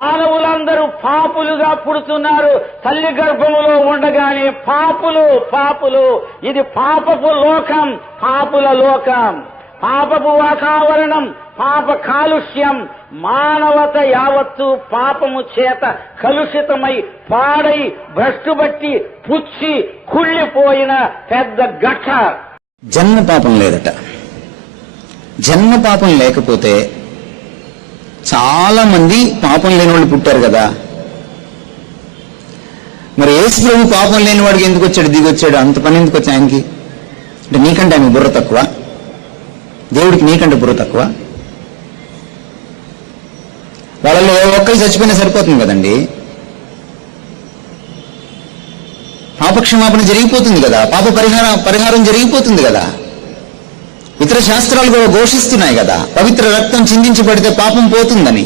మానవులందరూ పాపులుగా పుడుతున్నారు. తల్లి గర్భములో ఉండగానే పాపులు. ఇది పాపపు లోకం, పాపుల లోకం, పాపపు వాతావరణం, పాప కాలుష్యం. మానవత యావత్తు పాపము చేత కలుషితమై పాడై భ్రష్టుబట్టి పుచ్చి కుళ్ళిపోయిన పెద్ద గట్ట. జన్మ పాపం లేదట. జన్మ పాపం లేకపోతే చాలా మంది పాపం లేని వాళ్ళు పుట్టారు కదా. మరి యేసు ప్రభు పాపం లేని వాడికి ఎందుకు వచ్చాడు, దిగొచ్చాడు? అంత పని ఎందుకు వచ్చాడు ఆయనకి? అంటే నీకంటే ఆయన బుర్ర తక్కువ? దేవుడికి నీకంటే బుర్ర తక్కువ? వాళ్ళలో ఒక్కరు చచ్చిపోయినా సరిపోతుంది కదండి. పాపక్షమాపణ జరిగిపోతుంది కదా, పాప పరిహారం జరిగిపోతుంది కదా. ఇతర శాస్త్రాలు కూడా ఘోషిస్తున్నాయి కదా, పవిత్ర రక్తం చిందించబడితే పాపం పోతుందని.